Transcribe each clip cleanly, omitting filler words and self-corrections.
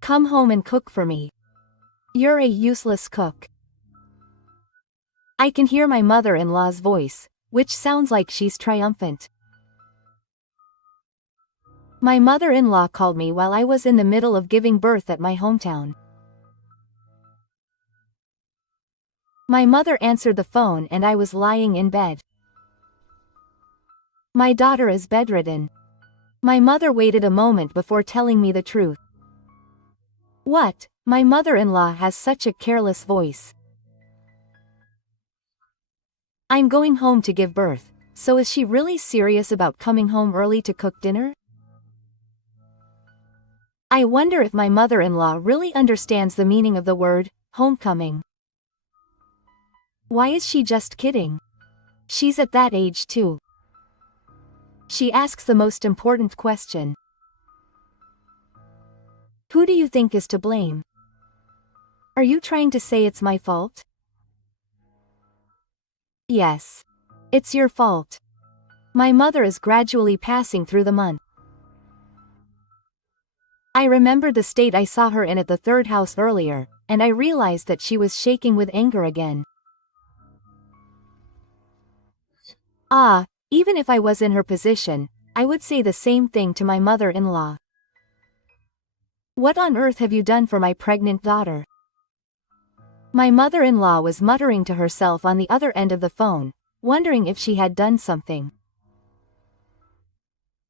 Come home and cook for me. You're a useless cook. I can hear my mother-in-law's voice, which sounds like she's triumphant. My mother-in-law called me while I was in the middle of giving birth at my hometown. My mother answered the phone and I was lying in bed. My daughter is bedridden. My mother waited a moment before telling me the truth. What? My mother-in-law has such a careless voice. I'm going home to give birth, so is she really serious about coming home early to cook dinner? I wonder if my mother-in-law really understands the meaning of the word, homecoming. Why is she just kidding? She's at that age too. She asks the most important question. Who do you think is to blame? Are you trying to say it's my fault? Yes. It's your fault. My mother is gradually passing through the month. I remembered the state I saw her in at the third house earlier, and I realized that she was shaking with anger again. Even if I was in her position, I would say the same thing to my mother-in-law. What on earth have you done for my pregnant daughter? My mother-in-law was muttering to herself on the other end of the phone, wondering if she had done something.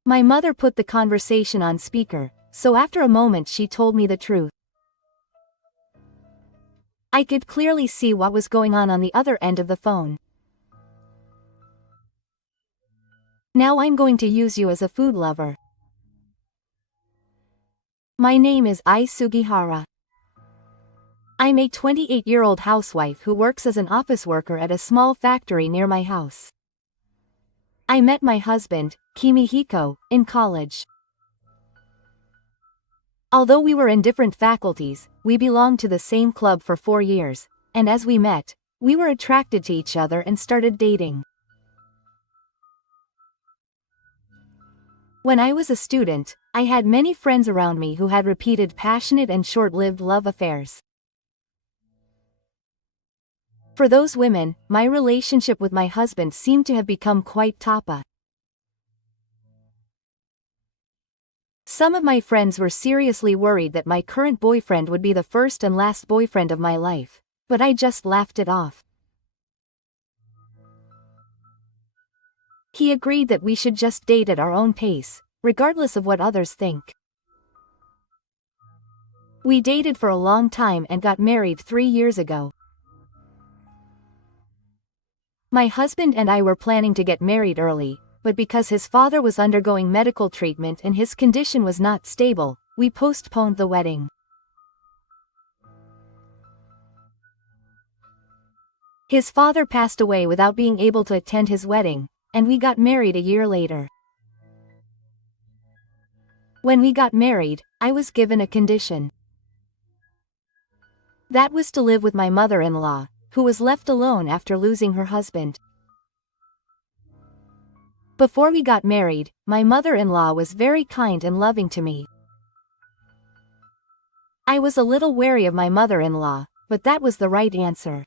My mother put the conversation on speaker, so after a moment she told me the truth. I could clearly see what was going on the other end of the phone. Now I'm going to use you as a food lover. My name is Ai Sugihara. I'm a 28-year-old housewife who works as an office worker at a small factory near my house. I met my husband, Kimihiko, in college. Although we were in different faculties, we belonged to the same club for 4 years, and as we met, we were attracted to each other and started dating. When I was a student, I had many friends around me who had repeated passionate and short-lived love affairs. For those women, my relationship with my husband seemed to have become quite tapa. Some of my friends were seriously worried that my current boyfriend would be the first and last boyfriend of my life, but I just laughed it off. He agreed that we should just date at our own pace, regardless of what others think. We dated for a long time and got married 3 years ago. My husband and I were planning to get married early, but because his father was undergoing medical treatment and his condition was not stable, we postponed the wedding. His father passed away without being able to attend his wedding, and we got married a year later. When we got married, I was given a condition. That was to live with my mother-in-law, who was left alone after losing her husband. Before we got married, my mother-in-law was very kind and loving to me. I was a little wary of my mother-in-law, but that was the right answer.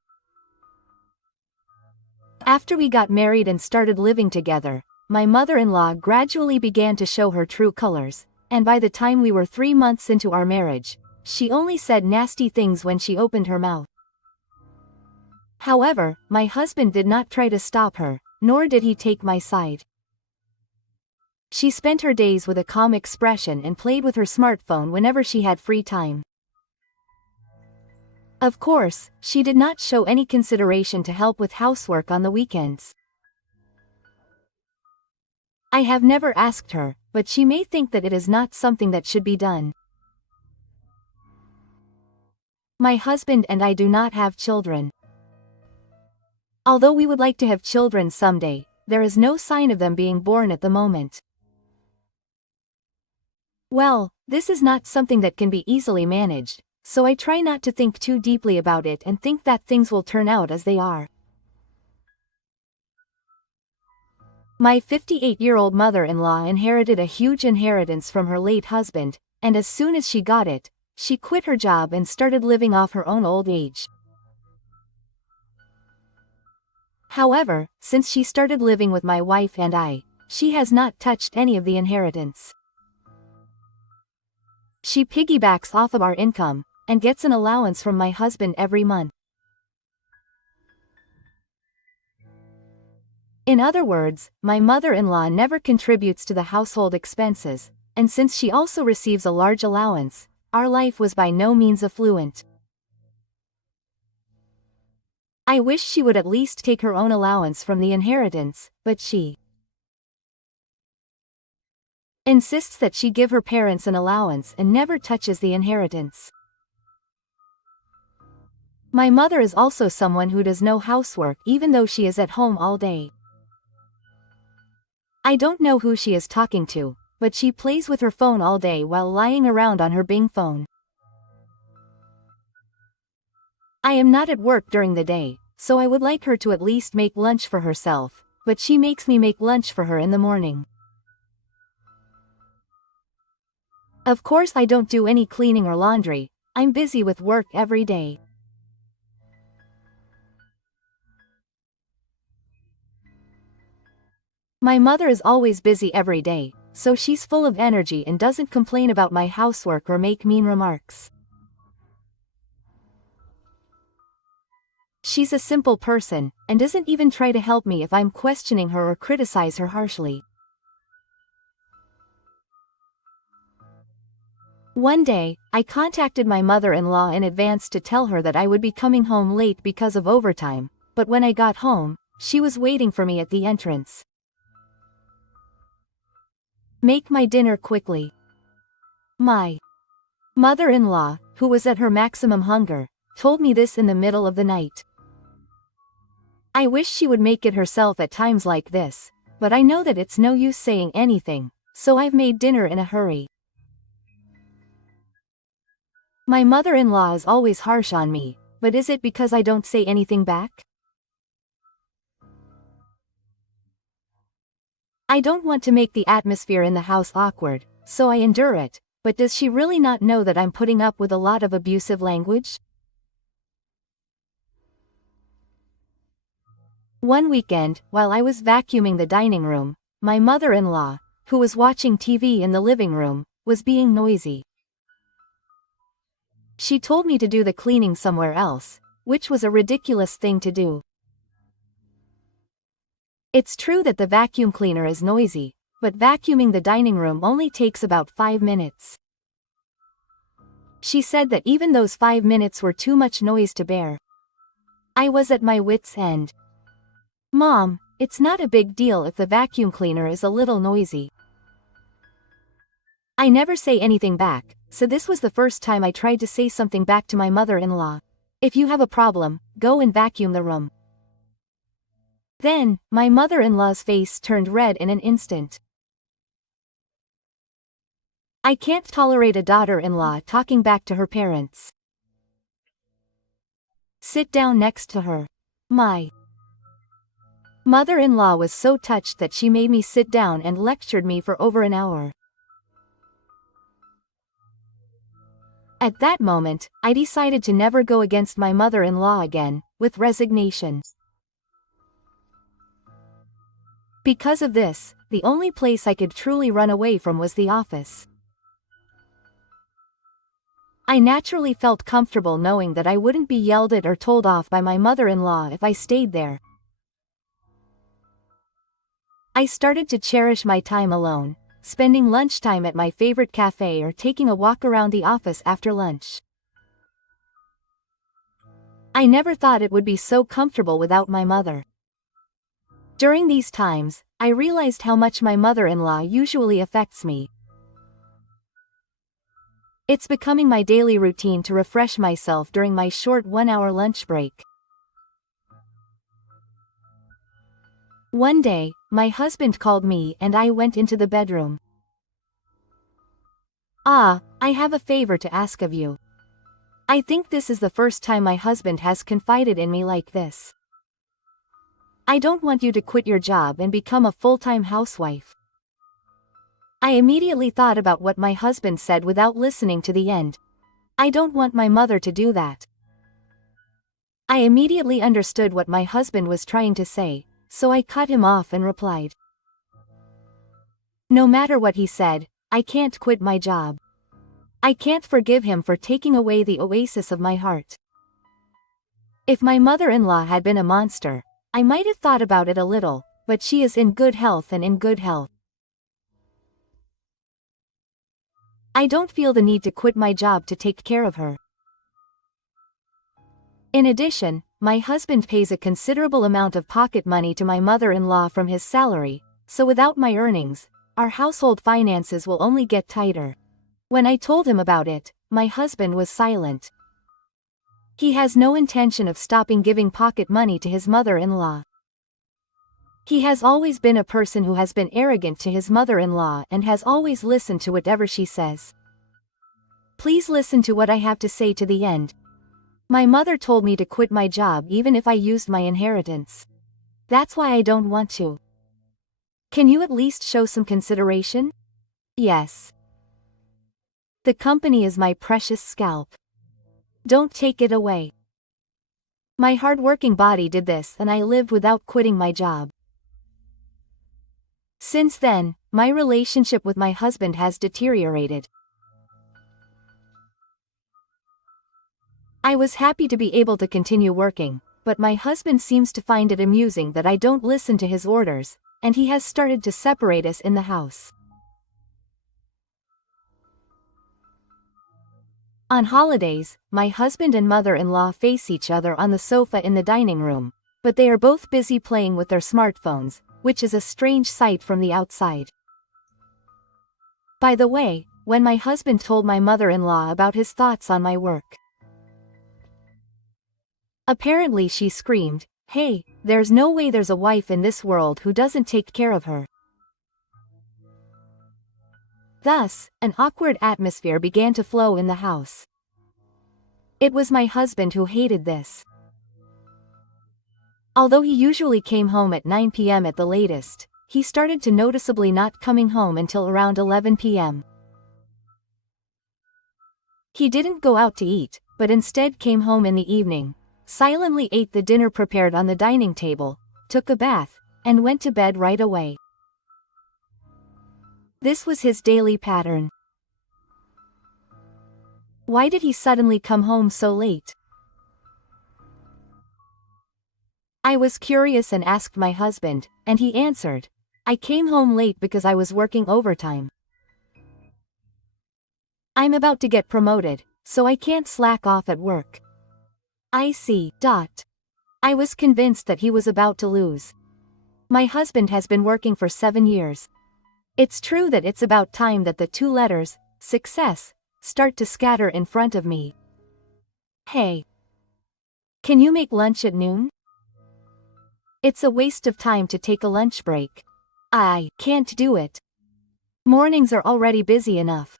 After we got married and started living together, my mother-in-law gradually began to show her true colors, and by the time we were 3 months into our marriage, she only said nasty things when she opened her mouth. However, my husband did not try to stop her, nor did he take my side. She spent her days with a calm expression and played with her smartphone whenever she had free time. Of course, she did not show any consideration to help with housework on the weekends. I have never asked her, but she may think that it is not something that should be done. My husband and I do not have children. Although we would like to have children someday, there is no sign of them being born at the moment. Well, this is not something that can be easily managed, so I try not to think too deeply about it and think that things will turn out as they are. My 58-year-old mother-in-law inherited a huge inheritance from her late husband, and as soon as she got it, she quit her job and started living off her own old age. However, since she started living with my wife and I, she has not touched any of the inheritance. She piggybacks off of our income, and gets an allowance from my husband every month. In other words, my mother-in-law never contributes to the household expenses, and since she also receives a large allowance, our life was by no means affluent. I wish she would at least take her own allowance from the inheritance, but she insists that she give her parents an allowance and never touches the inheritance. My mother is also someone who does no housework even though she is at home all day. I don't know who she is talking to, but she plays with her phone all day while lying around on her Bing phone. I am not at work during the day, so I would like her to at least make lunch for herself, but she makes me make lunch for her in the morning. Of course I don't do any cleaning or laundry, I'm busy with work every day. My mother is always busy every day, so she's full of energy and doesn't complain about my housework or make mean remarks. She's a simple person, and doesn't even try to help me if I'm questioning her or criticize her harshly. One day, I contacted my mother-in-law in advance to tell her that I would be coming home late because of overtime, but when I got home, she was waiting for me at the entrance. Make my dinner quickly. My mother-in-law, who was at her maximum hunger, told me this in the middle of the night. I wish she would make it herself at times like this, but I know that it's no use saying anything, so I've made dinner in a hurry. My mother-in-law is always harsh on me, but is it because I don't say anything back? I don't want to make the atmosphere in the house awkward, so I endure it, but does she really not know that I'm putting up with a lot of abusive language? One weekend, while I was vacuuming the dining room, my mother-in-law, who was watching TV in the living room, was being noisy. She told me to do the cleaning somewhere else, which was a ridiculous thing to do. It's true that the vacuum cleaner is noisy, but vacuuming the dining room only takes about 5 minutes. She said that even those 5 minutes were too much noise to bear. I was at my wit's end. Mom, it's not a big deal if the vacuum cleaner is a little noisy. I never say anything back, so this was the first time I tried to say something back to my mother-in-law. If you have a problem, go and vacuum the room. Then, my mother-in-law's face turned red in an instant. I can't tolerate a daughter-in-law talking back to her parents. Sit down next to her. My mother-in-law was so touched that she made me sit down and lectured me for over an hour. At that moment, I decided to never go against my mother-in-law again, with resignation. Because of this, the only place I could truly run away from was the office. I naturally felt comfortable knowing that I wouldn't be yelled at or told off by my mother-in-law if I stayed there. I started to cherish my time alone, spending lunchtime at my favorite cafe or taking a walk around the office after lunch. I never thought it would be so comfortable without my mother. During these times, I realized how much my mother-in-law usually affects me. It's becoming my daily routine to refresh myself during my short 1-hour lunch break. One day, my husband called me and I went into the bedroom. I have a favor to ask of you. I think this is the first time my husband has confided in me like this. I don't want you to quit your job and become a full-time housewife. I immediately thought about what my husband said without listening to the end. I don't want my mother to do that. I immediately understood what my husband was trying to say, so I cut him off and replied. No matter what he said, I can't quit my job. I can't forgive him for taking away the oasis of my heart. If my mother-in-law had been a monster, I might have thought about it a little, but she is in good health and in good health. I don't feel the need to quit my job to take care of her. In addition, my husband pays a considerable amount of pocket money to my mother-in-law from his salary, so without my earnings, our household finances will only get tighter. When I told him about it, my husband was silent. He has no intention of stopping giving pocket money to his mother-in-law. He has always been a person who has been arrogant to his mother-in-law and has always listened to whatever she says. Please listen to what I have to say to the end. My mother told me to quit my job even if I used my inheritance. That's why I don't want to. Can you at least show some consideration? Yes. The company is my precious scalp. Don't take it away. My hard-working body did this and I lived without quitting my job. Since then, my relationship with my husband has deteriorated. I was happy to be able to continue working, but my husband seems to find it amusing that I don't listen to his orders, and he has started to separate us in the house. On holidays, my husband and mother-in-law face each other on the sofa in the dining room, but they are both busy playing with their smartphones, which is a strange sight from the outside. By the way, when my husband told my mother-in-law about his thoughts on my work, apparently she screamed, "Hey, there's no way there's a wife in this world who doesn't take care of her." Thus, an awkward atmosphere began to flow in the house. It was my husband who hated this. Although he usually came home at 9 p.m. at the latest, he started to noticeably not coming home until around 11 p.m. He didn't go out to eat, but instead came home in the evening, silently ate the dinner prepared on the dining table, took a bath, and went to bed right away. This was his daily pattern. Why did he suddenly come home so late? I was curious and asked my husband, and he answered, "I came home late because I was working overtime. I'm about to get promoted, so I can't slack off at work." I see. I was convinced that he was about to lose. My husband has been working for 7 years. It's true that it's about time that the two letters, success, start to scatter in front of me. Hey. Can you make lunch at noon? It's a waste of time to take a lunch break. I can't do it. Mornings are already busy enough.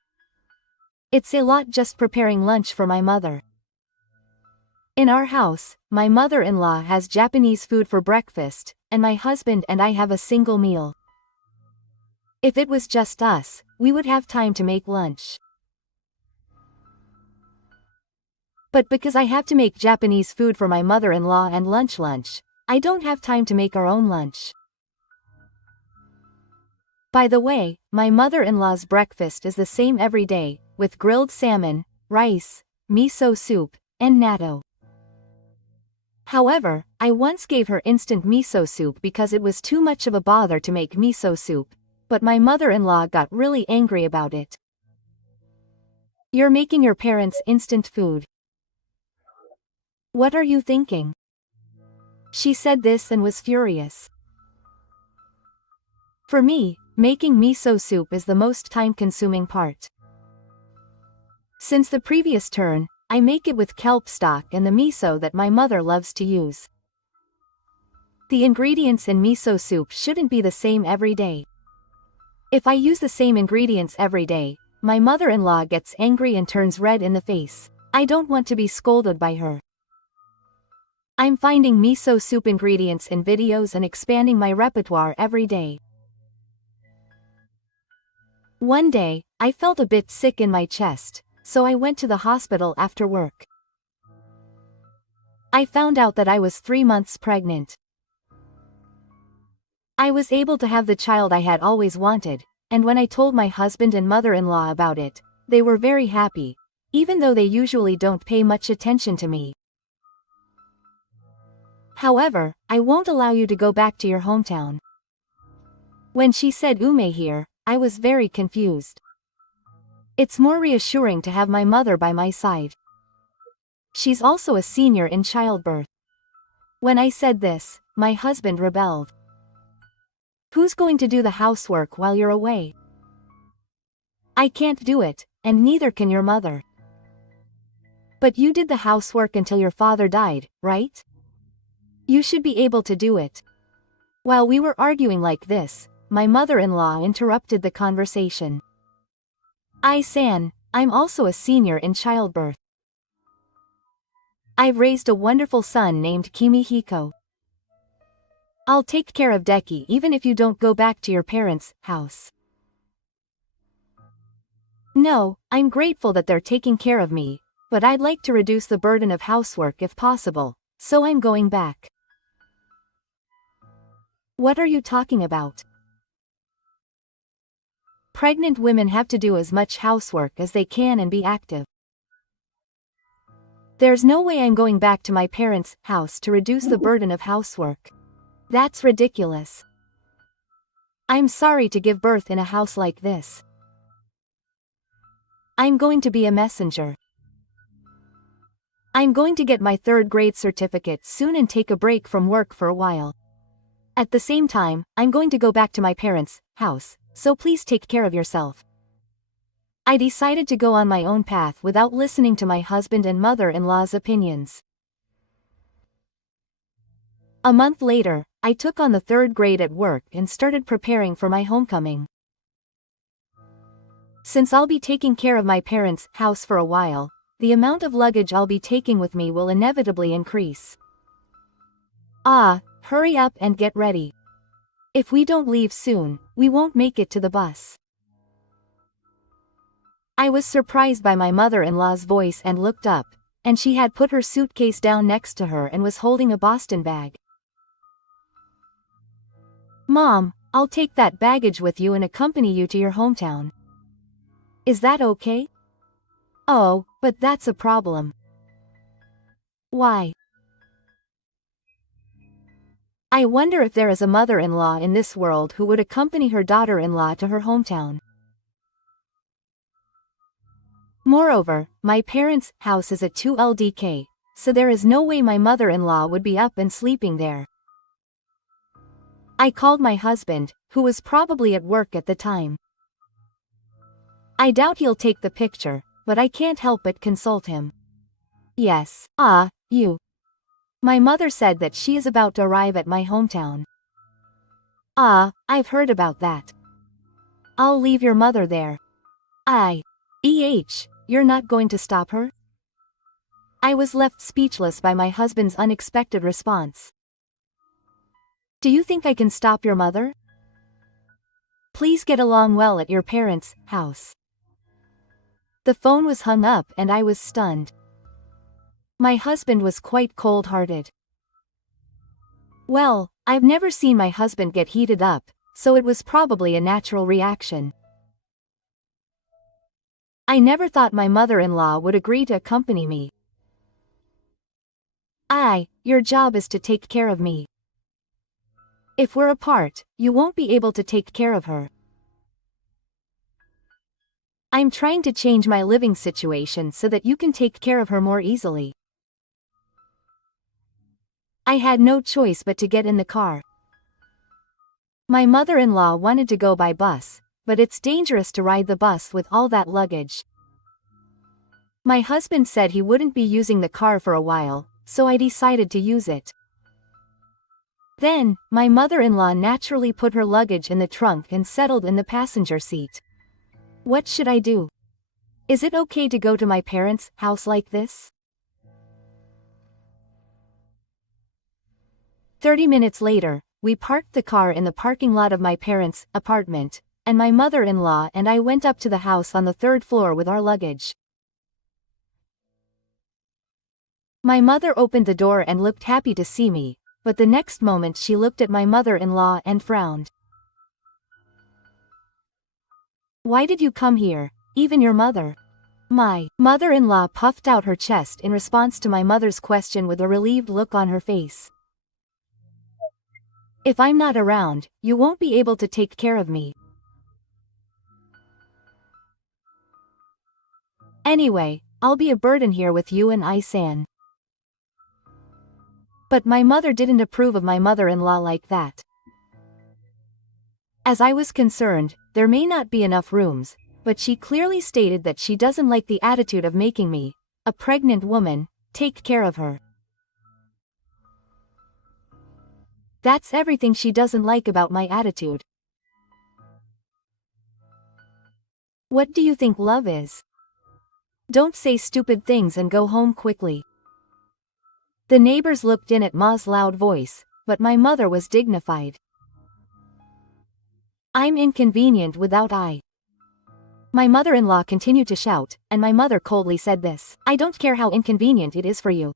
It's a lot just preparing lunch for my mother. In our house, my mother-in-law has Japanese food for breakfast, and my husband and I have a single meal. If it was just us, we would have time to make lunch. But because I have to make Japanese food for my mother-in-law and lunch, I don't have time to make our own lunch. By the way, my mother-in-law's breakfast is the same every day, with grilled salmon, rice, miso soup, and natto. However, I once gave her instant miso soup because it was too much of a bother to make miso soup, but my mother-in-law got really angry about it. You're making your parents instant food. What are you thinking? She said this and was furious. For me, making miso soup is the most time-consuming part. Since the previous turn, I make it with kelp stock and the miso that my mother loves to use. The ingredients in miso soup shouldn't be the same every day. If I use the same ingredients every day, my mother-in-law gets angry and turns red in the face. I don't want to be scolded by her. I'm finding miso soup ingredients in videos and expanding my repertoire every day. One day, I felt a bit sick in my chest, so I went to the hospital after work. I found out that I was 3 months pregnant. I was able to have the child I had always wanted, and when I told my husband and mother-in-law about it, they were very happy, even though they usually don't pay much attention to me. However, I won't allow you to go back to your hometown. When she said Ume here, I was very confused. It's more reassuring to have my mother by my side. She's also a senior in childbirth. When I said this, my husband rebelled. Who's going to do the housework while you're away? I can't do it, and neither can your mother. But you did the housework until your father died, right? You should be able to do it. While we were arguing like this, my mother-in-law interrupted the conversation. I-san, I'm also a senior in childbirth. I've raised a wonderful son named Kimihiko. I'll take care of Deki even if you don't go back to your parents' house. No, I'm grateful that they're taking care of me, but I'd like to reduce the burden of housework if possible, so I'm going back. What are you talking about? Pregnant women have to do as much housework as they can and be active. There's no way I'm going back to my parents' house to reduce the burden of housework. That's ridiculous. I'm sorry to give birth in a house like this. I'm going to be a messenger. I'm going to get my 3rd grade certificate soon and take a break from work for a while. At the same time, I'm going to go back to my parents' house, so please take care of yourself. I decided to go on my own path without listening to my husband and mother-in-law's opinions. A month later, I took on the 3rd grade at work and started preparing for my homecoming. Since I'll be taking care of my parents' house for a while, the amount of luggage I'll be taking with me will inevitably increase. Hurry up and get ready. If we don't leave soon, we won't make it to the bus. I was surprised by my mother-in-law's voice and looked up, and she had put her suitcase down next to her and was holding a Boston bag. Mom, I'll take that baggage with you and accompany you to your hometown. Is that okay? Oh, but that's a problem. Why? I wonder if there is a mother-in-law in this world who would accompany her daughter-in-law to her hometown. Moreover, my parents' house is a 2LDK, so there is no way my mother-in-law would be up and sleeping there. I called my husband, who was probably at work at the time. I doubt he'll take the picture, but I can't help but consult him. Yes, you. My mother said that she is about to arrive at my hometown. I've heard about that. I'll leave your mother there. You're not going to stop her? I was left speechless by my husband's unexpected response. Do you think I can stop your mother? Please get along well at your parents' house. The phone was hung up and I was stunned. My husband was quite cold-hearted. Well, I've never seen my husband get heated up, so it was probably a natural reaction. I never thought my mother-in-law would agree to accompany me. Your job is to take care of me. If we're apart, you won't be able to take care of her. I'm trying to change my living situation so that you can take care of her more easily. I had no choice but to get in the car. My mother-in-law wanted to go by bus, but it's dangerous to ride the bus with all that luggage. My husband said he wouldn't be using the car for a while, so I decided to use it. Then, my mother-in-law naturally put her luggage in the trunk and settled in the passenger seat. What should I do? Is it okay to go to my parents' house like this? 30 minutes later, we parked the car in the parking lot of my parents' apartment, and my mother-in-law and I went up to the house on the 3rd floor with our luggage. My mother opened the door and looked happy to see me, but the next moment she looked at my mother-in-law and frowned. Why did you come here, even your mother? My mother-in-law puffed out her chest in response to my mother's question with a relieved look on her face. If I'm not around, you won't be able to take care of me. Anyway, I'll be a burden here with you and I-san. But my mother didn't approve of my mother-in-law like that. As I was concerned, there may not be enough rooms, but she clearly stated that she doesn't like the attitude of making me, a pregnant woman, take care of her. That's everything she doesn't like about my attitude. What do you think love is? Don't say stupid things and go home quickly. The neighbors looked in at Ma's loud voice, but my mother was dignified. I'm inconvenient without I. My mother-in-law continued to shout, and my mother coldly said this. I don't care how inconvenient it is for you.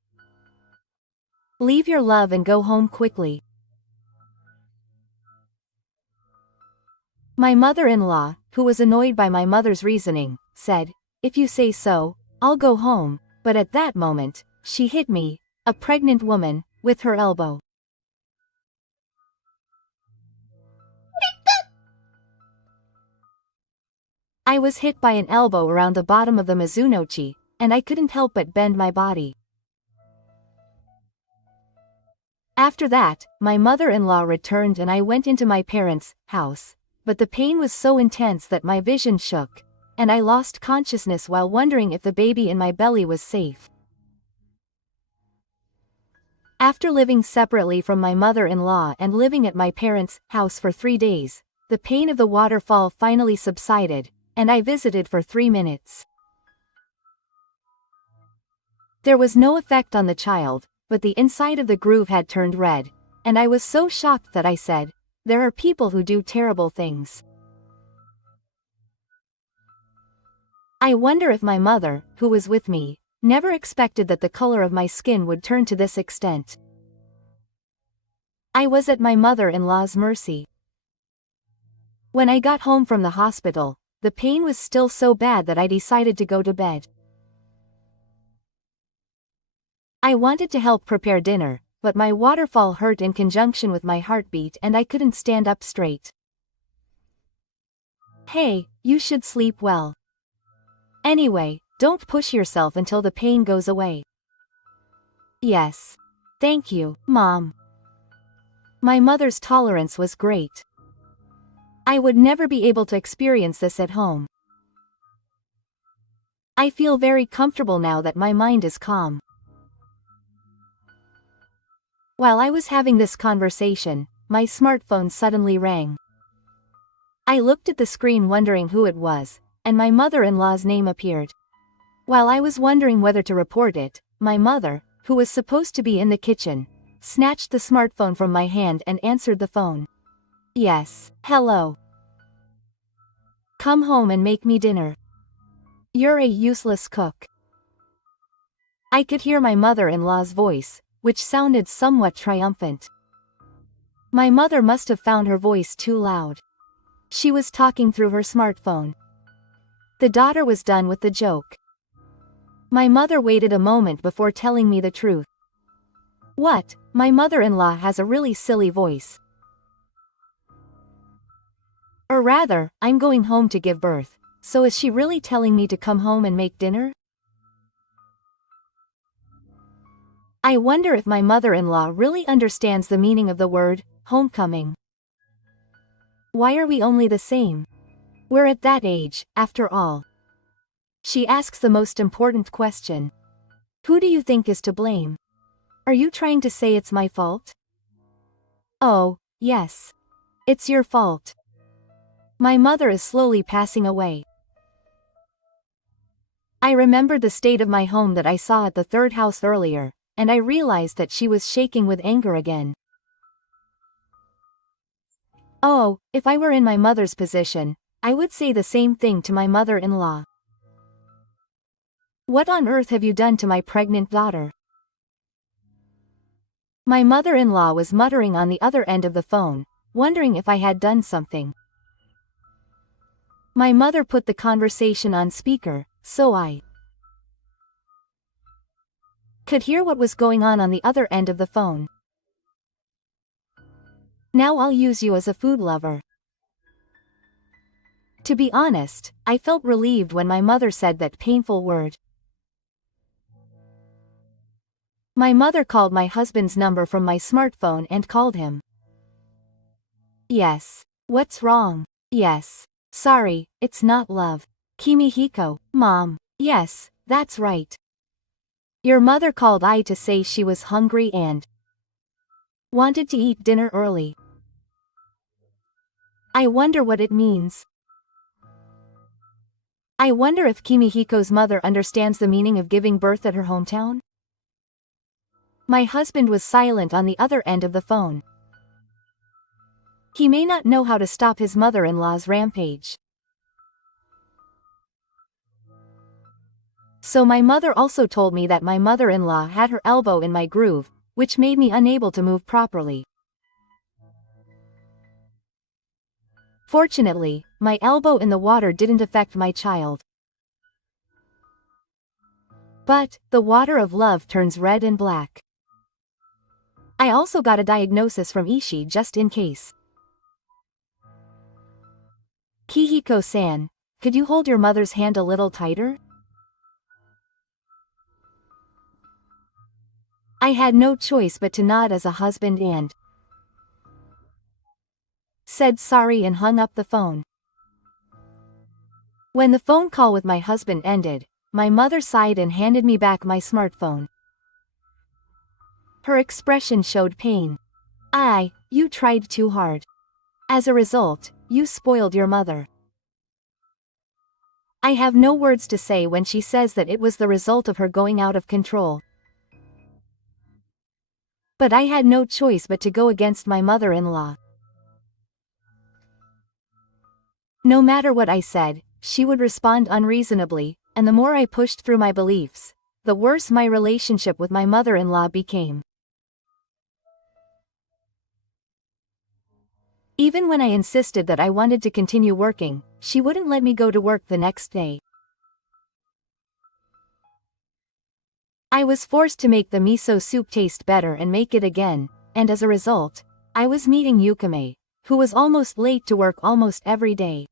Leave your love and go home quickly. My mother-in-law, who was annoyed by my mother's reasoning, said, if you say so, I'll go home, but at that moment, she hit me, a pregnant woman, with her elbow. I was hit by an elbow around the bottom of the Mizunochi, and I couldn't help but bend my body. After that, my mother-in-law returned and I went into my parents' house, but the pain was so intense that my vision shook, and I lost consciousness while wondering if the baby in my belly was safe. After living separately from my mother-in-law and living at my parents' house for 3 days, the pain of the waterfall finally subsided, and I visited for 3 minutes. There was no effect on the child, but the inside of the groove had turned red, and I was so shocked that I said, there are people who do terrible things. I wonder if my mother, who was with me, never expected that the color of my skin would turn to this extent. I was at my mother-in-law's mercy. When I got home from the hospital, the pain was still so bad that I decided to go to bed. I wanted to help prepare dinner, but my waterfall hurt in conjunction with my heartbeat and I couldn't stand up straight. Hey, you should sleep well. Anyway, don't push yourself until the pain goes away. Yes. Thank you, Mom. My mother's tolerance was great. I would never be able to experience this at home. I feel very comfortable now that my mind is calm. While I was having this conversation, my smartphone suddenly rang. I looked at the screen wondering who it was, and my mother-in-law's name appeared. While I was wondering whether to report it, my mother, who was supposed to be in the kitchen, snatched the smartphone from my hand and answered the phone. Yes, hello. Come home and make me dinner. You're a useless cook. I could hear my mother-in-law's voice, which sounded somewhat triumphant. My mother must have found her voice too loud. She was talking through her smartphone. The daughter was done with the joke. My mother waited a moment before telling me the truth. What? My mother-in-law has a really silly voice. Or rather, I'm going home to give birth, so is she really telling me to come home and make dinner? I wonder if my mother-in-law really understands the meaning of the word, homecoming. Why are we only the same? We're at that age, after all. She asks the most important question. Who do you think is to blame? Are you trying to say it's my fault? Oh, yes. It's your fault. My mother is slowly passing away. I remembered the state of my home that I saw at the third house earlier, and I realized that she was shaking with anger again. Oh, if I were in my mother's position, I would say the same thing to my mother-in-law. What on earth have you done to my pregnant daughter? My mother-in-law was muttering on the other end of the phone, wondering if I had done something. My mother put the conversation on speaker, so I could hear what was going on the other end of the phone. Now I'll use you as a food lover. To be honest, I felt relieved when my mother said that painful word. My mother called my husband's number from my smartphone and called him. Yes. What's wrong? Yes. Sorry, it's not love. Kimihiko, Mom. Yes, that's right. Your mother called I to say she was hungry and wanted to eat dinner early. I wonder what it means. I wonder if Kimihiko's mother understands the meaning of giving birth at her hometown? My husband was silent on the other end of the phone. He may not know how to stop his mother-in-law's rampage. So my mother also told me that my mother-in-law had her elbow in my groove, which made me unable to move properly. Fortunately, my elbow in the water didn't affect my child. But, the water of love turns red and black. I also got a diagnosis from Ishii just in case. Kihiko-san, could you hold your mother's hand a little tighter? I had no choice but to nod as a husband and said sorry and hung up the phone. When the phone call with my husband ended, my mother sighed and handed me back my smartphone. Her expression showed pain. You tried too hard. As a result, you spoiled your mother. I have no words to say when she says that it was the result of her going out of control. But I had no choice but to go against my mother-in-law. No matter what I said, she would respond unreasonably, and the more I pushed through my beliefs, the worse my relationship with my mother-in-law became. Even when I insisted that I wanted to continue working, she wouldn't let me go to work the next day. I was forced to make the miso soup taste better and make it again, and as a result, I was meeting Yukame, who was almost late to work almost every day.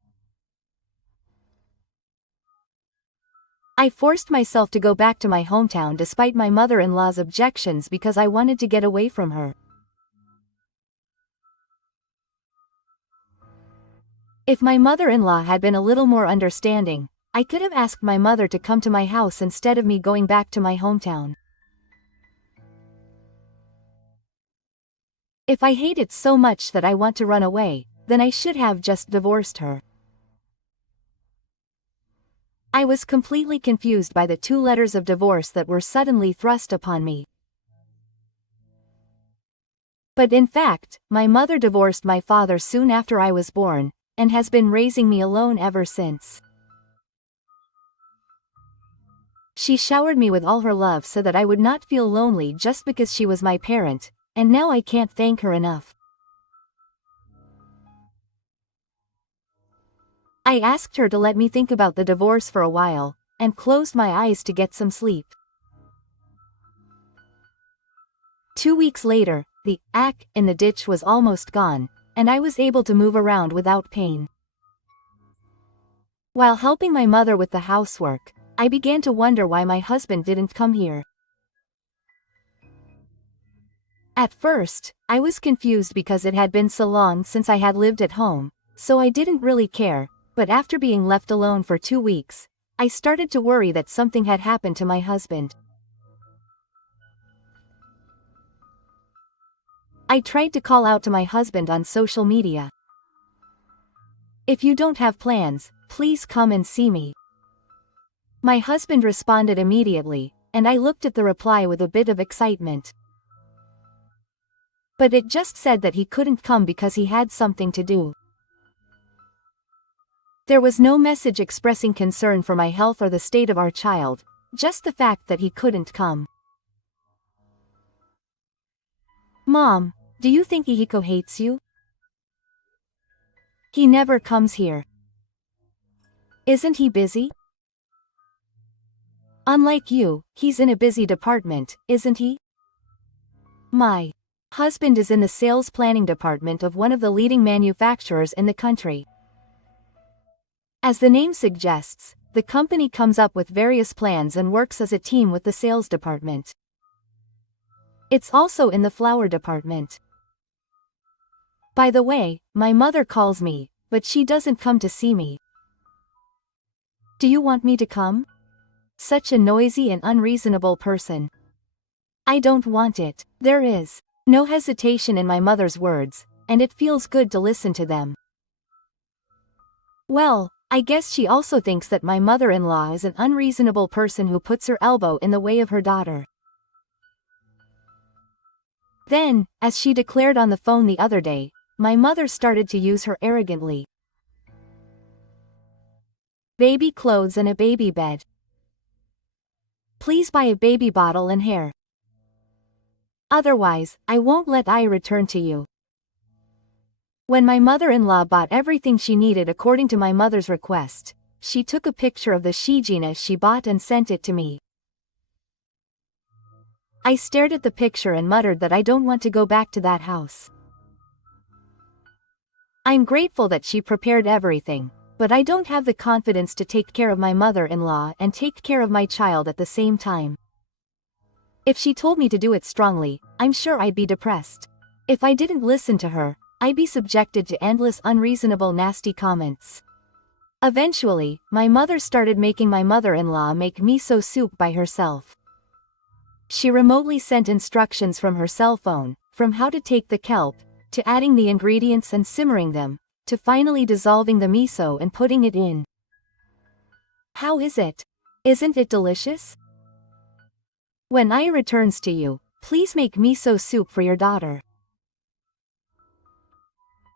I forced myself to go back to my hometown despite my mother-in-law's objections because I wanted to get away from her. If my mother-in-law had been a little more understanding, I could have asked my mother to come to my house instead of me going back to my hometown. If I hate it so much that I want to run away, then I should have just divorced her. I was completely confused by the 2 letters of divorce that were suddenly thrust upon me. But in fact, my mother divorced my father soon after I was born, and has been raising me alone ever since. She showered me with all her love so that I would not feel lonely just because she was my parent, and now I can't thank her enough. I asked her to let me think about the divorce for a while, and closed my eyes to get some sleep. 2 weeks later, the ache in the ditch was almost gone, and I was able to move around without pain. While helping my mother with the housework, I began to wonder why my husband didn't come here. At first, I was confused because it had been so long since I had lived at home, so I didn't really care, but after being left alone for 2 weeks, I started to worry that something had happened to my husband. I tried to call out to my husband on social media. If you don't have plans, please come and see me. My husband responded immediately, and I looked at the reply with a bit of excitement. But it just said that he couldn't come because he had something to do. There was no message expressing concern for my health or the state of our child, just the fact that he couldn't come. Mom, do you think Ihiko hates you? He never comes here. Isn't he busy? Unlike you, he's in a busy department, isn't he? My husband is in the sales planning department of one of the leading manufacturers in the country. As the name suggests, the company comes up with various plans and works as a team with the sales department. It's also in the flower department. By the way, my mother calls me, but she doesn't come to see me. Do you want me to come? Such a noisy and unreasonable person. I don't want it. There is no hesitation in my mother's words, and it feels good to listen to them. Well, I guess she also thinks that my mother-in-law is an unreasonable person who puts her elbow in the way of her daughter. Then, as she declared on the phone the other day, my mother started to use her arrogantly. Baby clothes and a baby bed. Please buy a baby bottle and hair. Otherwise, I won't let I return to you. When my mother-in-law bought everything she needed according to my mother's request, she took a picture of the shijina she bought and sent it to me. I stared at the picture and muttered that I don't want to go back to that house. I'm grateful that she prepared everything, but I don't have the confidence to take care of my mother-in-law and take care of my child at the same time. If she told me to do it strongly, I'm sure I'd be depressed. If I didn't listen to her, I'd be subjected to endless unreasonable nasty comments. Eventually, my mother started making my mother-in-law make miso soup by herself. She remotely sent instructions from her cell phone, from how to take the kelp, to adding the ingredients and simmering them, to finally dissolving the miso and putting it in. How is it? Isn't it delicious? When I returns to you, please make miso soup for your daughter.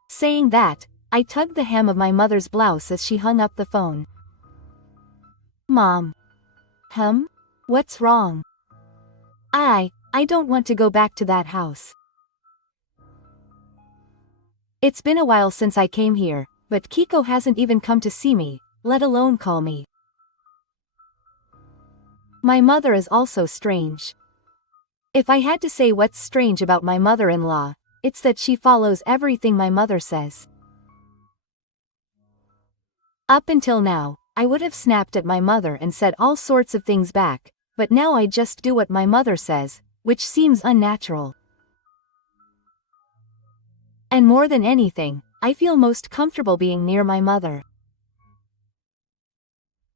Saying that, I tugged the hem of my mother's blouse as she hung up the phone. Mom. What's wrong? I don't want to go back to that house. It's been a while since I came here, but Kiko hasn't even come to see me, let alone call me. My mother is also strange. If I had to say what's strange about my mother-in-law, it's that she follows everything my mother says. Up until now, I would have snapped at my mother and said all sorts of things back, but now I just do what my mother says, which seems unnatural. And more than anything, I feel most comfortable being near my mother.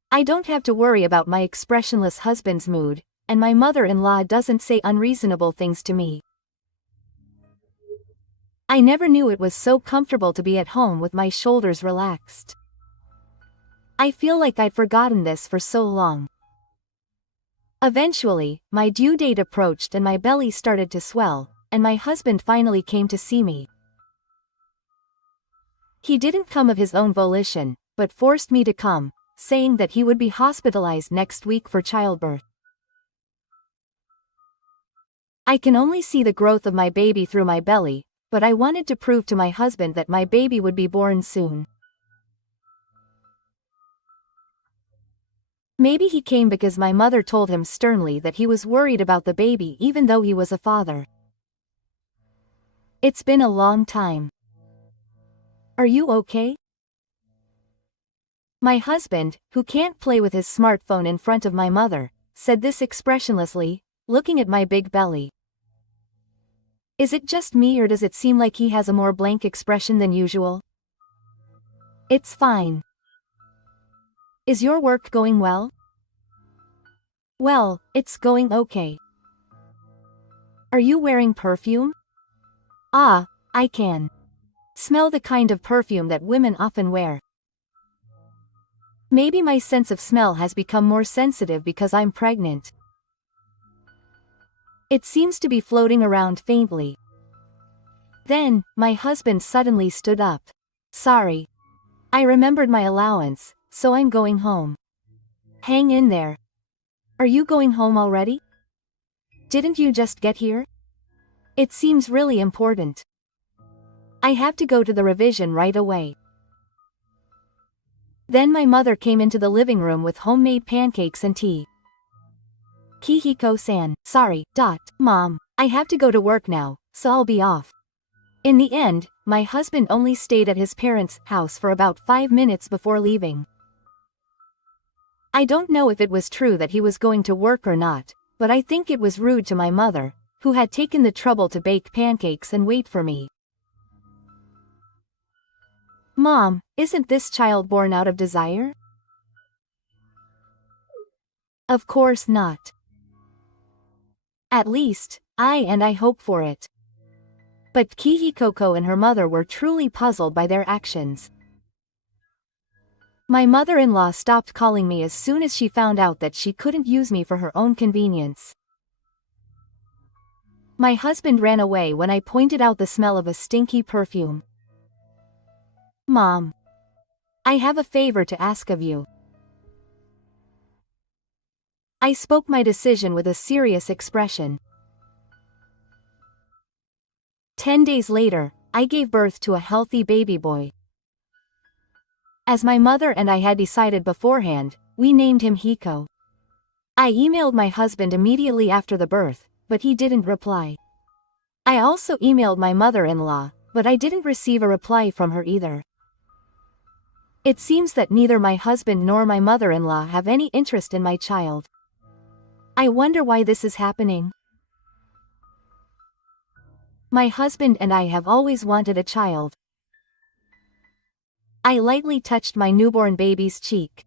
I don't have to worry about my expressionless husband's mood, and my mother-in-law doesn't say unreasonable things to me. I never knew it was so comfortable to be at home with my shoulders relaxed. I feel like I'd forgotten this for so long. Eventually, my due date approached and my belly started to swell, and my husband finally came to see me. He didn't come of his own volition, but forced me to come, saying that he would be hospitalized next week for childbirth. I can only see the growth of my baby through my belly, but I wanted to prove to my husband that my baby would be born soon. Maybe he came because my mother told him sternly that he was worried about the baby even though he was a father. It's been a long time. Are you okay? My husband, who can't play with his smartphone in front of my mother, said this expressionlessly, looking at my big belly. Is it just me or does it seem like he has a more blank expression than usual? It's fine. Is your work going well? Well, it's going okay. Are you wearing perfume? Ah, I can smell the kind of perfume that women often wear. Maybe my sense of smell has become more sensitive because I'm pregnant. It seems to be floating around faintly. Then, my husband suddenly stood up. Sorry. I remembered my allowance, so I'm going home. Hang in there. Are you going home already? Didn't you just get here? It seems really important. I have to go to the revision right away. Then my mother came into the living room with homemade pancakes and tea. Kihiko-san, sorry, Mom, I have to go to work now, so I'll be off. In the end, my husband only stayed at his parents' house for about 5 minutes before leaving. I don't know if it was true that he was going to work or not, but I think it was rude to my mother, who had taken the trouble to bake pancakes and wait for me. Mom, isn't this child born out of desire? Of course not. At least, I hope for it. But Kihiko and her mother were truly puzzled by their actions. My mother-in-law stopped calling me as soon as she found out that she couldn't use me for her own convenience. My husband ran away when I pointed out the smell of a stinky perfume. Mom, I have a favor to ask of you. I spoke my decision with a serious expression. 10 days later, I gave birth to a healthy baby boy. As my mother and I had decided beforehand, we named him Hiko. I emailed my husband immediately after the birth, but he didn't reply. I also emailed my mother-in-law, but I didn't receive a reply from her either. It seems that neither my husband nor my mother-in-law have any interest in my child. I wonder why this is happening. My husband and I have always wanted a child. I lightly touched my newborn baby's cheek.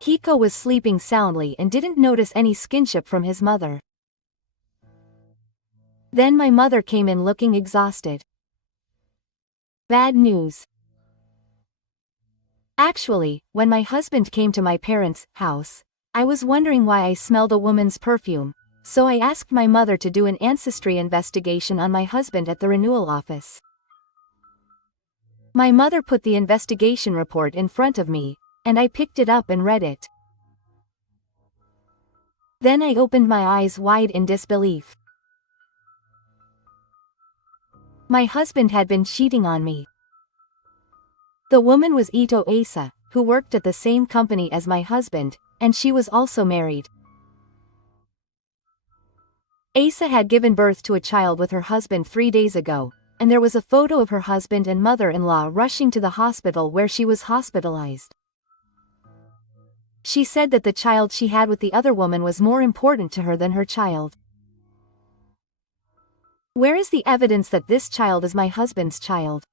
Hiko was sleeping soundly and didn't notice any skinship from his mother. Then my mother came in looking exhausted. Bad news. Actually, when my husband came to my parents' house, I was wondering why I smelled a woman's perfume, so I asked my mother to do an ancestry investigation on my husband at the renewal office. My mother put the investigation report in front of me, and I picked it up and read it. Then I opened my eyes wide in disbelief. My husband had been cheating on me. The woman was Ito Asa, who worked at the same company as my husband, and she was also married. Asa had given birth to a child with her husband 3 days ago, and there was a photo of her husband and mother-in-law rushing to the hospital where she was hospitalized. She said that the child she had with the other woman was more important to her than her child. Where is the evidence that this child is my husband's child?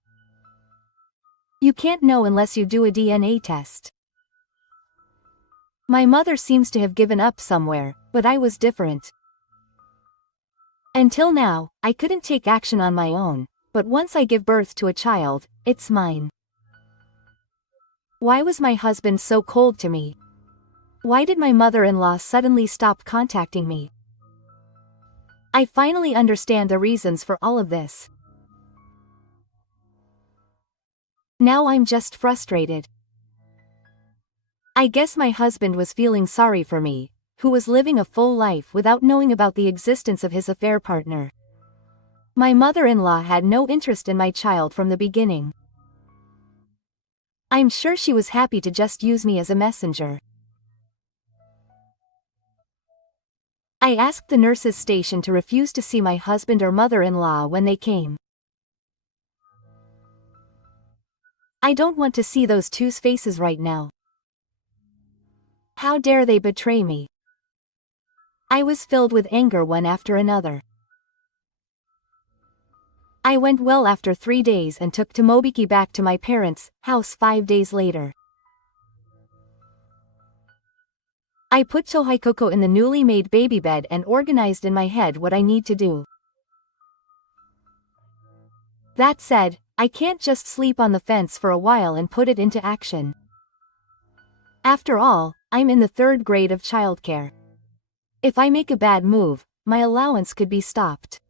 You can't know unless you do a DNA test. My mother seems to have given up somewhere, but I was different. Until now, I couldn't take action on my own, but once I give birth to a child, it's mine. Why was my husband so cold to me? Why did my mother-in-law suddenly stop contacting me? I finally understand the reasons for all of this. Now I'm just frustrated. I guess my husband was feeling sorry for me, who was living a full life without knowing about the existence of his affair partner. My mother-in-law had no interest in my child from the beginning. I'm sure she was happy to just use me as a messenger. I asked the nurses' station to refuse to see my husband or mother-in-law when they came. I don't want to see those two's faces right now. How dare they betray me? I was filled with anger one after another. I went well after 3 days and took Tomobiki back to my parents' house 5 days later. I put Tohaikoko in the newly made baby bed and organized in my head what I need to do. That said, I can't just sleep on the fence for a while and put it into action. After all, I'm in the 3rd grade of childcare. If I make a bad move, my allowance could be stopped.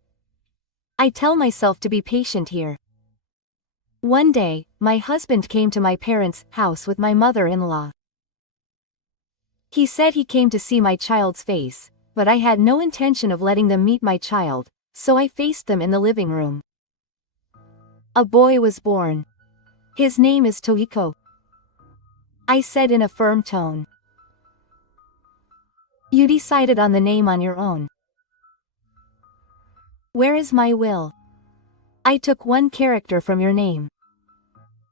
I tell myself to be patient here. One day, my husband came to my parents' house with my mother-in-law. He said he came to see my child's face, but I had no intention of letting them meet my child, so I faced them in the living room. A boy was born. His name is Tohiko, I said in a firm tone. You decided on the name on your own. Where is my will? I took one character from your name.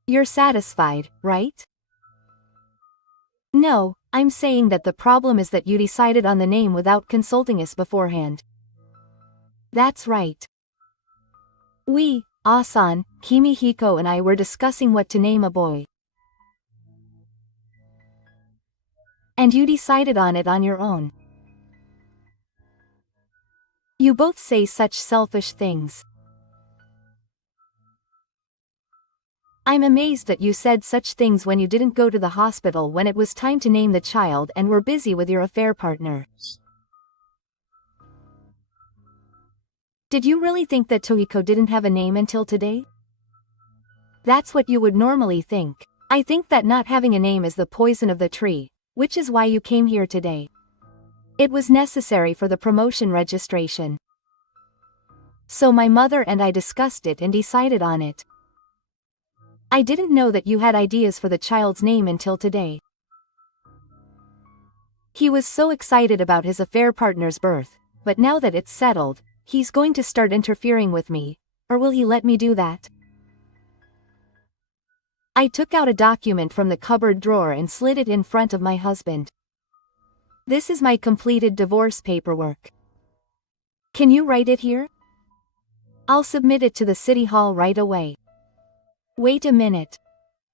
You're satisfied, right? No, I'm saying that the problem is that you decided on the name without consulting us beforehand. That's right. We, Asan, Kimihiko and I were discussing what to name a boy. And you decided on it on your own. You both say such selfish things. I'm amazed that you said such things when you didn't go to the hospital when it was time to name the child and were busy with your affair partner. Did you really think that Tohiko didn't have a name until today? That's what you would normally think. I think that not having a name is the poison of the tree, which is why you came here today. It was necessary for the promotion registration. So my mother and I discussed it and decided on it. I didn't know that you had ideas for the child's name until today. He was so excited about his affair partner's birth, but now that it's settled, he's going to start interfering with me, or will he let me do that? I took out a document from the cupboard drawer and slid it in front of my husband. This is my completed divorce paperwork. Can you write it here? I'll submit it to the city hall right away. Wait a minute.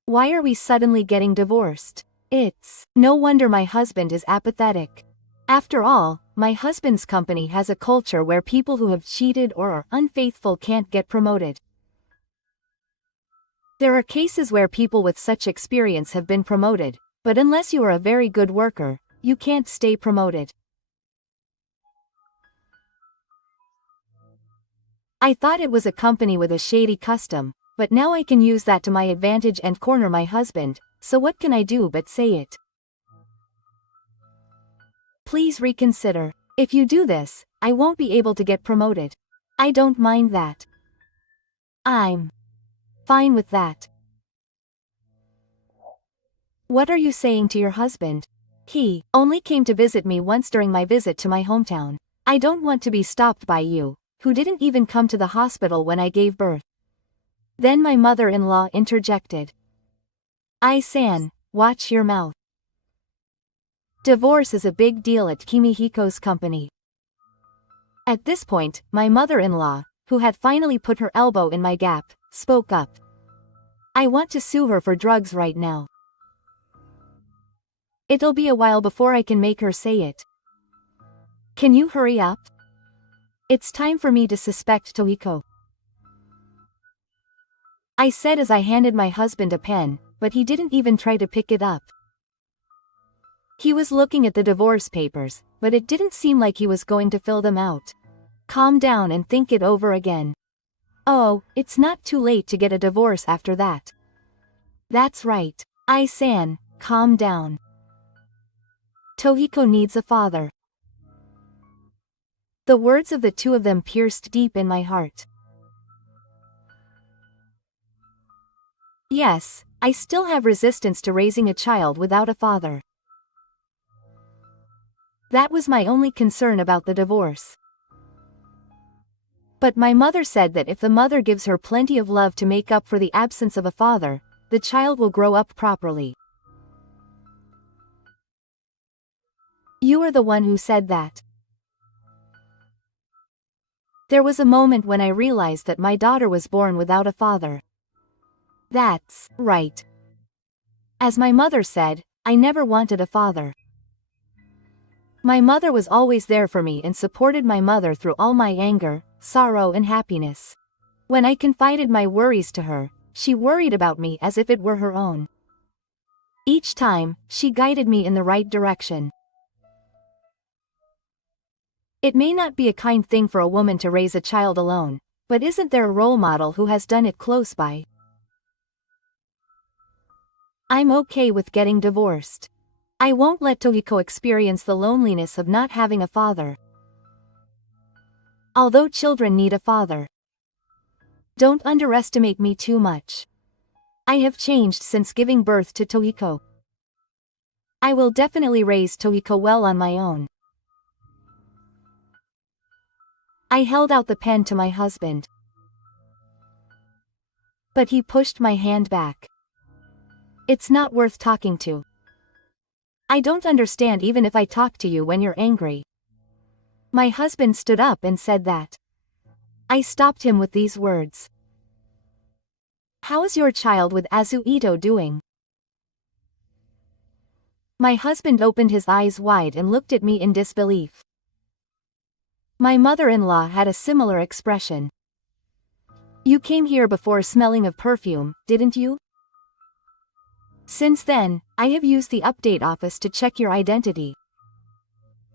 Why are we suddenly getting divorced? It's no wonder my husband is apathetic. After all, my husband's company has a culture where people who have cheated or are unfaithful can't get promoted. There are cases where people with such experience have been promoted, but unless you are a very good worker, you can't stay promoted. I thought it was a company with a shady custom, but now I can use that to my advantage and corner my husband, so what can I do but say it? Please reconsider. If you do this, I won't be able to get promoted. I don't mind that. I'm fine with that. What are you saying to your husband? He only came to visit me once during my visit to my hometown. I don't want to be stopped by you, who didn't even come to the hospital when I gave birth. Then my mother-in-law interjected. Ai-san, watch your mouth. Divorce is a big deal at Kimihiko's company. At this point, my mother-in-law, who had finally put her elbow in my gap, spoke up. I want to sue her for drugs right now. It'll be a while before I can make her say it. Can you hurry up? It's time for me to suspect Tohiko. I said as I handed my husband a pen, but he didn't even try to pick it up. He was looking at the divorce papers, but it didn't seem like he was going to fill them out. Calm down and think it over again. Oh, it's not too late to get a divorce after that. That's right. Ai-san, calm down. Tohiko needs a father. The words of the two of them pierced deep in my heart. Yes, I still have resistance to raising a child without a father. That was my only concern about the divorce. But my mother said that if the mother gives her plenty of love to make up for the absence of a father, the child will grow up properly. You are the one who said that. There was a moment when I realized that my daughter was born without a father. That's right. As my mother said, I never wanted a father. My mother was always there for me and supported my mother through all my anger, sorrow and happiness. When I confided my worries to her, she worried about me as if it were her own. Each time, she guided me in the right direction. It may not be a kind thing for a woman to raise a child alone, but isn't there a role model who has done it close by? I'm okay with getting divorced. I won't let Tohiko experience the loneliness of not having a father. Although children need a father. Don't underestimate me too much. I have changed since giving birth to Tohiko. I will definitely raise Tohiko well on my own. I held out the pen to my husband. But he pushed my hand back. It's not worth talking to. I don't understand even if I talk to you when you're angry. My husband stood up and said that. I stopped him with these words. How's your child with Azu Ito doing? My husband opened his eyes wide and looked at me in disbelief. My mother-in-law had a similar expression. You came here before smelling of perfume, didn't you? Since then, I have used the update office to check your identity.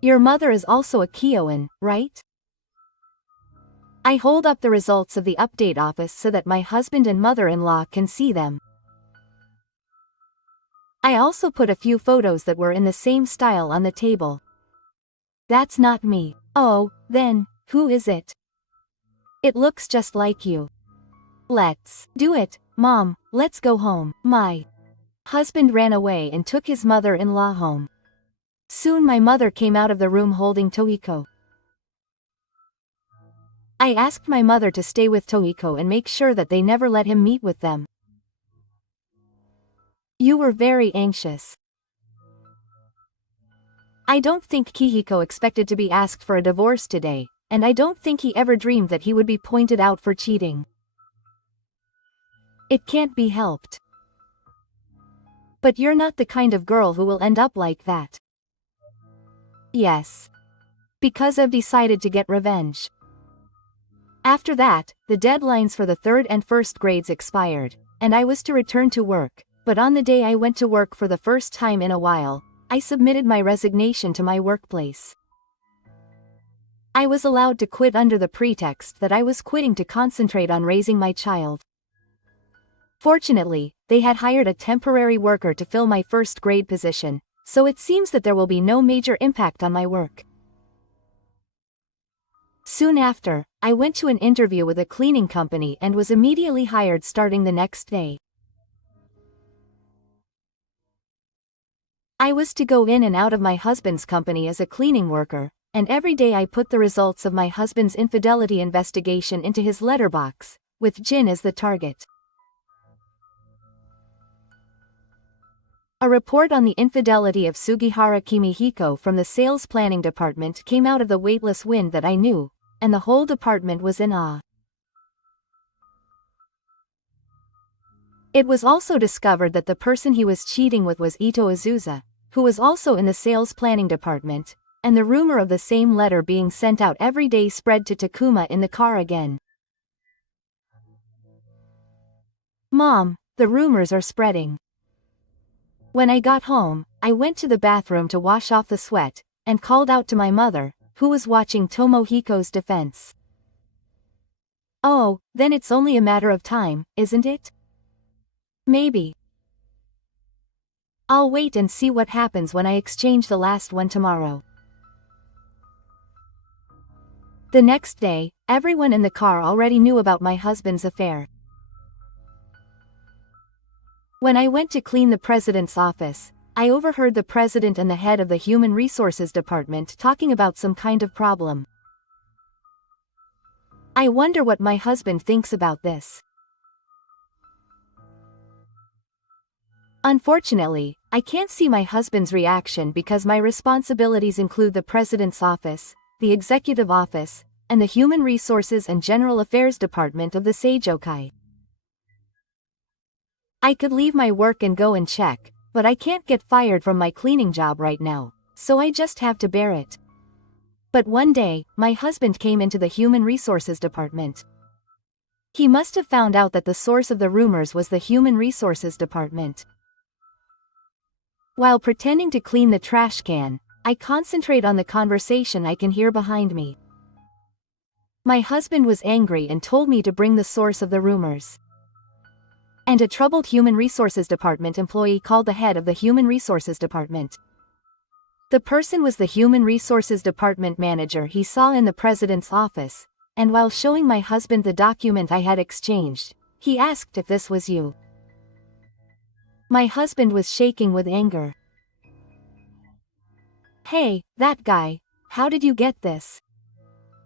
Your mother is also a Kiowan, right? I hold up the results of the update office so that my husband and mother-in-law can see them. I also put a few photos that were in the same style on the table. That's not me. Oh, then, who is it? It looks just like you. Let's do it, Mom, let's go home. My husband ran away and took his mother-in-law home. Soon my mother came out of the room holding Tohiko. I asked my mother to stay with Tohiko and make sure that they never let him meet with them. You were very anxious. I don't think Kihiko expected to be asked for a divorce today, and I don't think he ever dreamed that he would be pointed out for cheating. It can't be helped. But you're not the kind of girl who will end up like that. Yes. Because I've decided to get revenge. After that, the deadlines for the 3rd and 1st grades expired, and I was to return to work, but on the day I went to work for the first time in a while, I submitted my resignation to my workplace. I was allowed to quit under the pretext that I was quitting to concentrate on raising my child. Fortunately, they had hired a temporary worker to fill my 1st grade position, so it seems that there will be no major impact on my work. Soon after, I went to an interview with a cleaning company and was immediately hired starting the next day. I was to go in and out of my husband's company as a cleaning worker, and every day I put the results of my husband's infidelity investigation into his letterbox, with Jin as the target. A report on the infidelity of Sugihara Kimihiko from the sales planning department came out of the weightless wind that I knew, and the whole department was in awe. It was also discovered that the person he was cheating with was Ito Azusa, who was also in the sales planning department, and the rumor of the same letter being sent out every day spread to Takuma in the car again. Mom, the rumors are spreading. When I got home, I went to the bathroom to wash off the sweat, and called out to my mother, who was watching Tomohiko's defense. Oh, then it's only a matter of time, isn't it? Maybe. I'll wait and see what happens when I exchange the last one tomorrow. The next day, everyone in the car already knew about my husband's affair. When I went to clean the president's office, I overheard the president and the head of the Human Resources Department talking about some kind of problem. I wonder what my husband thinks about this. Unfortunately, I can't see my husband's reaction because my responsibilities include the President's Office, the Executive Office, and the Human Resources and General Affairs Department of the Seijokai. I could leave my work and go and check, but I can't get fired from my cleaning job right now, so I just have to bear it. But one day, my husband came into the Human Resources Department. He must have found out that the source of the rumors was the Human Resources Department. While pretending to clean the trash can, I concentrate on the conversation I can hear behind me. My husband was angry and told me to bring the source of the rumors. And a troubled Human Resources Department employee called the head of the Human Resources Department. The person was the Human Resources Department manager he saw in the president's office, and while showing my husband the document I had exchanged, he asked if this was you. My husband was shaking with anger. "Hey, that guy, how did you get this?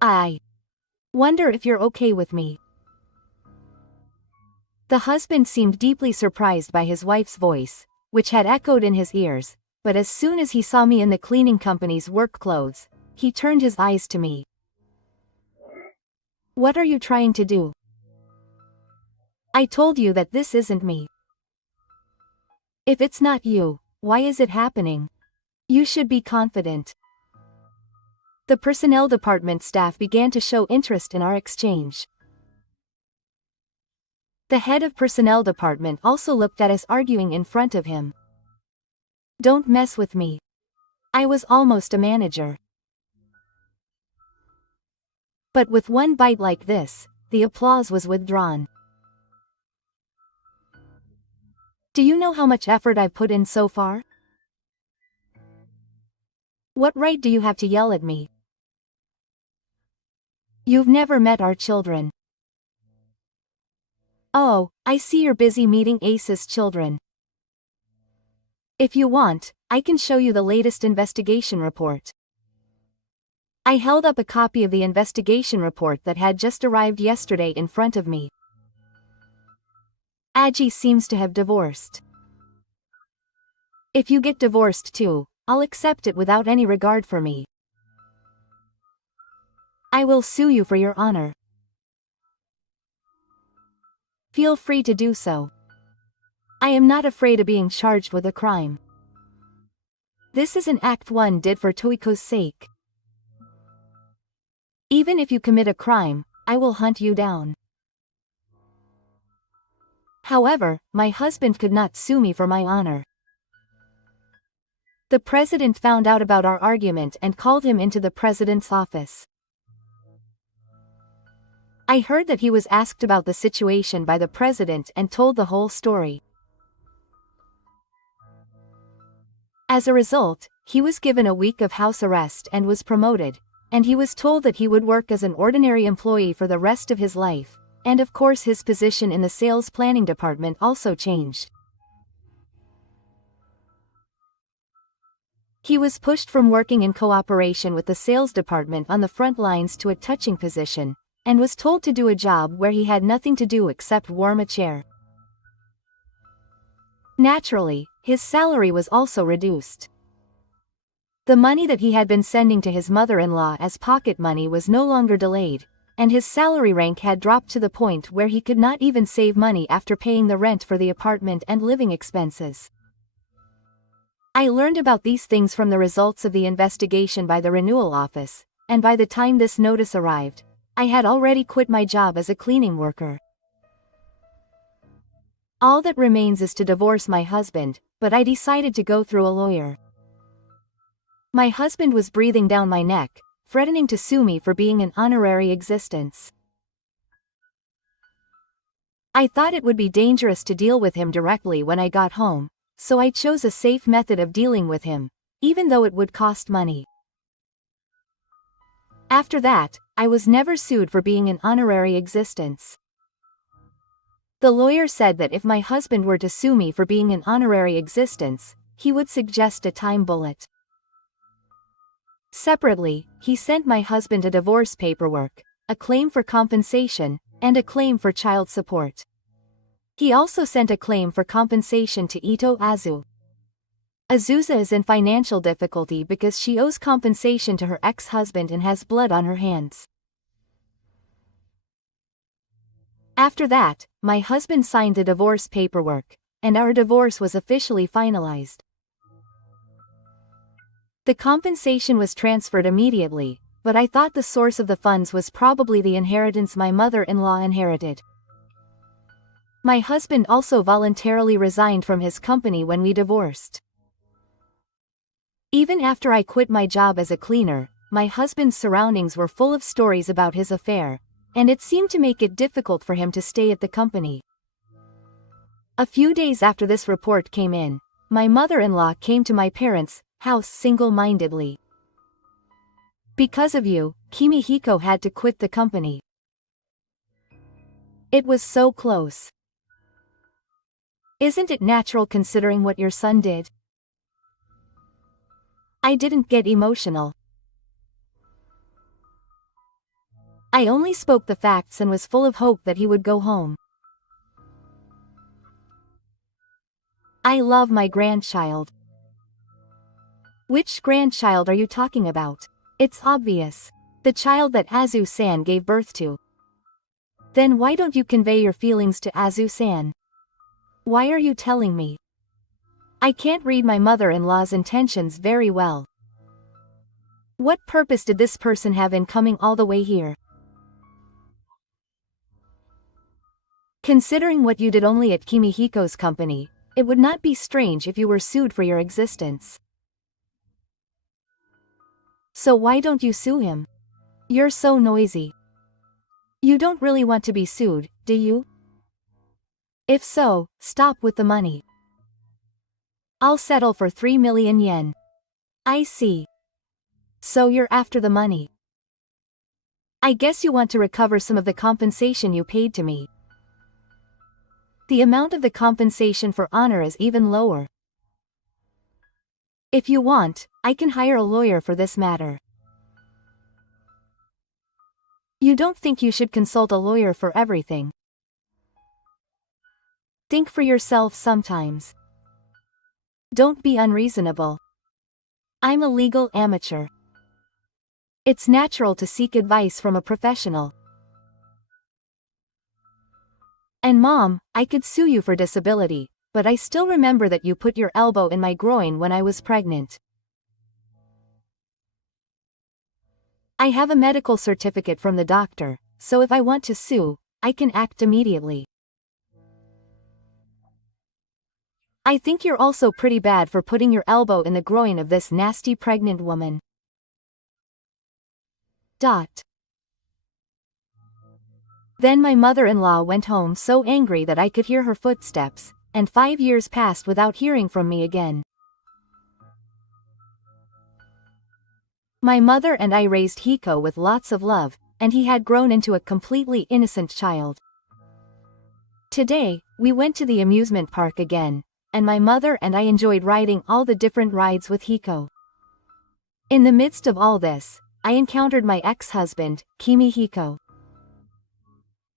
I wonder if you're okay with me." The husband seemed deeply surprised by his wife's voice, which had echoed in his ears, but as soon as he saw me in the cleaning company's work clothes, he turned his eyes to me. "What are you trying to do? I told you that this isn't me. If it's not you, why is it happening? You should be confident." The personnel department staff began to show interest in our exchange. The head of personnel department also looked at us arguing in front of him. "Don't mess with me. I was almost a manager." But with one bite like this, the applause was withdrawn. Do you know how much effort I've put in so far? What right do you have to yell at me? You've never met our children. Oh, I see you're busy meeting Ace's children. If you want, I can show you the latest investigation report. I held up a copy of the investigation report that had just arrived yesterday in front of me. Aji seems to have divorced. If you get divorced too, I'll accept it without any regard for me. I will sue you for your honor. Feel free to do so. I am not afraid of being charged with a crime. This is an act one did for Toiko's sake. Even if you commit a crime, I will hunt you down. However, my husband could not sue me for my honor. The president found out about our argument and called him into the president's office. I heard that he was asked about the situation by the president and told the whole story. As a result, he was given a week of house arrest and was promoted, and he was told that he would work as an ordinary employee for the rest of his life, and of course his position in the sales planning department also changed. He was pushed from working in cooperation with the sales department on the front lines to a touching position, and was told to do a job where he had nothing to do except warm a chair. Naturally, his salary was also reduced. The money that he had been sending to his mother-in-law as pocket money was no longer delayed, and his salary rank had dropped to the point where he could not even save money after paying the rent for the apartment and living expenses. I learned about these things from the results of the investigation by the renewal office, and by the time this notice arrived, I had already quit my job as a cleaning worker. All that remains is to divorce my husband, but I decided to go through a lawyer. My husband was breathing down my neck, threatening to sue me for being an honorary existence. I thought it would be dangerous to deal with him directly when I got home, so I chose a safe method of dealing with him, even though it would cost money. After that, I was never sued for being an honorary existence. The lawyer said that if my husband were to sue me for being an honorary existence, he would suggest a time bullet. Separately, he sent my husband a divorce paperwork, a claim for compensation, and a claim for child support. He also sent a claim for compensation to Ito Azu. Azusa is in financial difficulty because she owes compensation to her ex-husband and has blood on her hands. After that, my husband signed the divorce paperwork, and our divorce was officially finalized. The compensation was transferred immediately, but I thought the source of the funds was probably the inheritance my mother-in-law inherited. My husband also voluntarily resigned from his company when we divorced. Even after I quit my job as a cleaner, my husband's surroundings were full of stories about his affair, and it seemed to make it difficult for him to stay at the company. A few days after this report came in, my mother-in-law came to my parents, house single-mindedly. Because of you, Kimihiko had to quit the company. It was so close. Isn't it natural considering what your son did? I didn't get emotional. I only spoke the facts and was full of hope that he would go home. I love my grandchild. Which grandchild are you talking about? It's obvious. The child that Azu-san gave birth to. Then why don't you convey your feelings to Azu-san? Why are you telling me? I can't read my mother-in-law's intentions very well. What purpose did this person have in coming all the way here? Considering what you did only at Kimihiko's company, it would not be strange if you were sued for your existence. So why don't you sue him? You're so noisy. You don't really want to be sued, do you? If so, stop with the money. I'll settle for 3 million yen. I see. So you're after the money. I guess you want to recover some of the compensation you paid to me. The amount of the compensation for honor is even lower. If you want, I can hire a lawyer for this matter. You don't think you should consult a lawyer for everything? Think for yourself sometimes. Don't be unreasonable. I'm a legal amateur. It's natural to seek advice from a professional. And Mom, I could sue you for disability, but I still remember that you put your elbow in my groin when I was pregnant. I have a medical certificate from the doctor, so if I want to sue, I can act immediately. I think you're also pretty bad for putting your elbow in the groin of this nasty pregnant woman. Then my mother-in-law went home so angry that I could hear her footsteps, and 5 years passed without hearing from me again. My mother and I raised Hiko with lots of love, and he had grown into a completely innocent child. Today, we went to the amusement park again, and my mother and I enjoyed riding all the different rides with Hiko. In the midst of all this, I encountered my ex-husband, Kimihiko.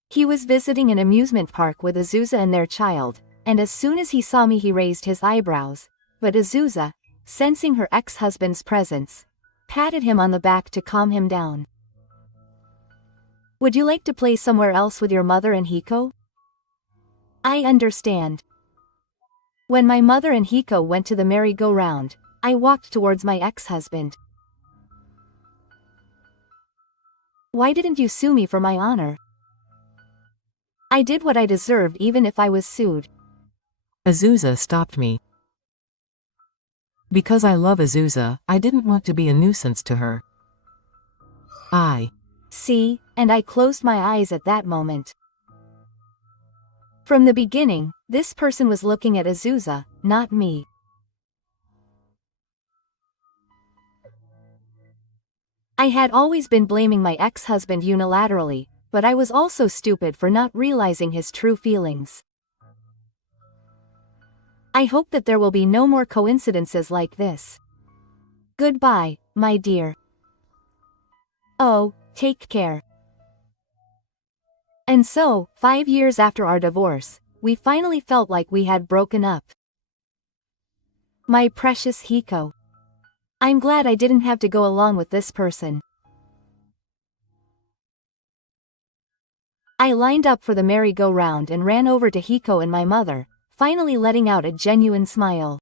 He was visiting an amusement park with Azusa and their child, and as soon as he saw me he raised his eyebrows, but Azusa, sensing her ex-husband's presence, patted him on the back to calm him down. Would you like to play somewhere else with your mother and Hiko? I understand. When my mother and Hiko went to the merry-go-round, I walked towards my ex-husband. Why didn't you sue me for my honor? I did what I deserved even if I was sued. Azusa stopped me. Because I love Azusa, I didn't want to be a nuisance to her. See, and I closed my eyes at that moment. From the beginning, this person was looking at Azusa, not me. I had always been blaming my ex-husband unilaterally, but I was also stupid for not realizing his true feelings. I hope that there will be no more coincidences like this. Goodbye, my dear. Oh, take care. And so, 5 years after our divorce, we finally felt like we had broken up. My precious Hiko. I'm glad I didn't have to go along with this person. I lined up for the merry-go-round and ran over to Hiko and my mother, finally letting out a genuine smile.